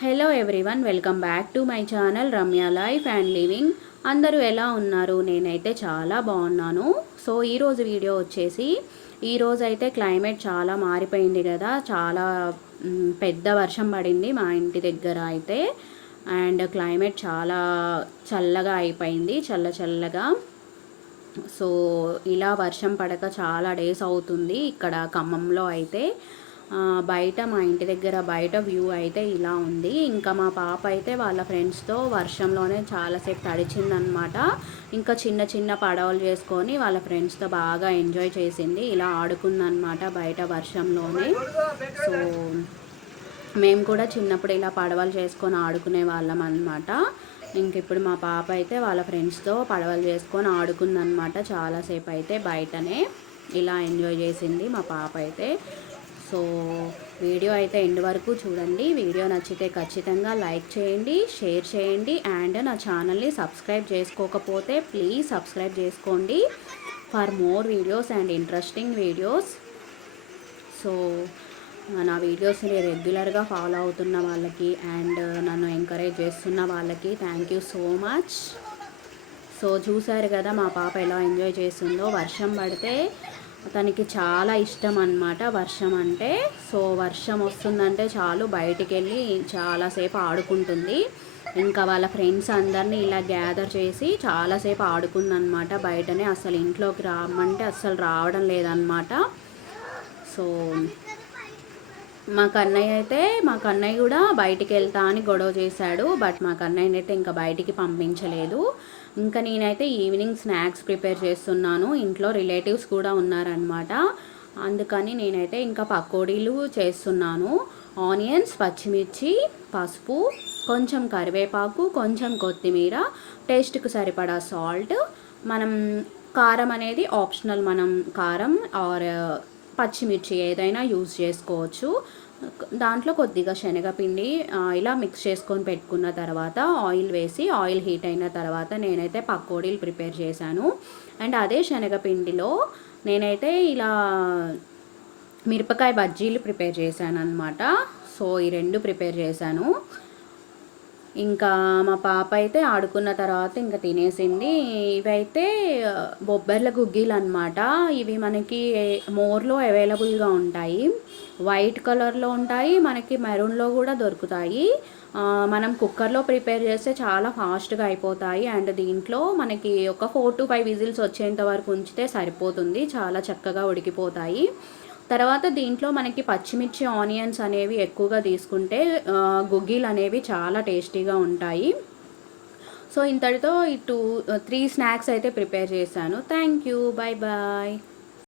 Hello everyone, welcome back to my channel Ramya life and living. అందరూ ఎలా ఉన్నారు? నేనైతే చాలా బాగున్నాను. సో ఈరోజు వీడియో వచ్చేసి, ఈరోజు అయితే క్లైమేట్ చాలా మారిపోయింది కదా, చాలా పెద్ద వర్షం పడింది మా ఇంటి దగ్గర అయితే. అండ్ క్లైమేట్ చాలా చల్లగా అయిపోయింది, చల్లగా. సో ఇలా వర్షం పడక చాలా డేస్ అవుతుంది ఇక్కడ ఖమ్మంలో అయితే. బయట మా ఇంటి దగ్గర బయట వ్యూ అయితే ఇలా ఉంది. ఇంకా మా పాప అయితే వాళ్ళ ఫ్రెండ్స్తో వర్షంలోనే చాలాసేపు తడిచిందనమాట. ఇంకా చిన్న చిన్న పడవలు చేసుకొని వాళ్ళ ఫ్రెండ్స్తో బాగా ఎంజాయ్ చేసింది, ఇలా ఆడుకుందనమాట బయట వర్షంలోనే. సో మేము కూడా చిన్నప్పుడు ఇలా పడవలు చేసుకొని ఆడుకునే వాళ్ళం అనమాట. ఇంక ఇప్పుడు మా పాప అయితే వాళ్ళ ఫ్రెండ్స్తో పడవలు చేసుకొని ఆడుకుందనమాట చాలాసేపు అయితే బయటనే. ఇలా ఎంజాయ్ చేసింది మా పాప అయితే. సో వీడియో అయితే ఎండ్ వరకు చూడండి. వీడియో నచ్చితే ఖచ్చితంగా లైక్ చేయండి, షేర్ చేయండి. అండ్ నా ఛానల్ని సబ్స్క్రైబ్ చేసుకోకపోతే ప్లీజ్ సబ్స్క్రైబ్ చేసుకోండి for more videos and interesting videos. So నా వీడియోస్ని రెగ్యులర్గా ఫాలో అవుతున్న వాళ్ళకి అండ్ నన్ను ఎంకరేజ్ చేస్తున్న వాళ్ళకి thank you so much. So చూసారు కదా మా పాప ఎలా ఎంజాయ్ చేస్తుందో. వర్షం పడితే తనకి చాలా ఇష్టం అన్నమాట వర్షం అంటే. సో వర్షం వస్తుందంటే చాలు బయటికి వెళ్ళి చాలాసేపు ఆడుకుంటుంది. ఇంకా వాళ్ళ ఫ్రెండ్స్ అందరినీ ఇలా గ్యాదర్ చేసి చాలాసేపు ఆడుకుందనమాట బయటనే. అసలు ఇంట్లోకి రామంటే అస్సలు రావడం లేదనమాట. సో మా కన్నయ్య కూడా బయటికి వెళ్తా అని గొడవ చేశాడు. బట్ మా కన్నయ్యని అయితే ఇంకా బయటికి పంపించలేదు. ఇంకా నేనైతే ఈవినింగ్ స్నాక్స్ ప్రిపేర్ చేస్తున్నాను. ఇంట్లో రిలేటివ్స్ కూడా ఉన్నారనమాట. అందుకని నేనైతే ఇంకా పకోడీలు చేస్తున్నాను. ఆనియన్స్, పచ్చిమిర్చి, పసుపు, కొంచెం కరివేపాకు, కొంచెం కొత్తిమీర, టేస్ట్కి సరిపడా సాల్ట్. మనం కారం అనేది ఆప్షనల్, మనం కారం ఆర్ పచ్చిమిర్చి ఏదైనా యూజ్ చేసుకోవచ్చు. దాంట్లో కొద్దిగా శనగపిండి ఇలా మిక్స్ చేసుకొని పెట్టుకున్న తర్వాత ఆయిల్ వేసి, ఆయిల్ హీట్ అయిన తర్వాత నేనైతే పకోడీలు ప్రిపేర్ చేశాను. అండ్ అదే శనగపిండిలో నేనైతే ఇలా మిరపకాయ బజ్జీలు ప్రిపేర్ చేశాను అనమాట. సో ఈ రెండు ప్రిపేర్ చేశాను. ఇంకా మా పాప అయితే ఆడుకున్న తర్వాత ఇంకా తినేసింది. ఇవైతే బొబ్బర్ల గుగ్గీలు అనమాట. ఇవి మనకి మోర్లో అవైలబుల్గా ఉంటాయి. వైట్ కలర్లో ఉంటాయి, మనకి మెరూన్లో కూడా దొరుకుతాయి. మనం కుక్కర్లో ప్రిపేర్ చేస్తే చాలా ఫాస్ట్గా అయిపోతాయి. అండ్ దీంట్లో మనకి ఒక 4 to 5 విజిల్స్ వచ్చేంత వరకు ఉంచితే సరిపోతుంది, చాలా చక్కగా ఉడికిపోతాయి. తర్వాత దీంట్లో మనకి పచ్చిమిర్చి, ఆనియన్స్ అనేవి ఎక్కువగా తీసుకుంటే గుగ్గీలు అనేవి చాలా టేస్టీగా ఉంటాయి. సో ఇంతటితో 3 స్నాక్స్ అయితే ప్రిపేర్ చేశాను. Thank you, bye bye.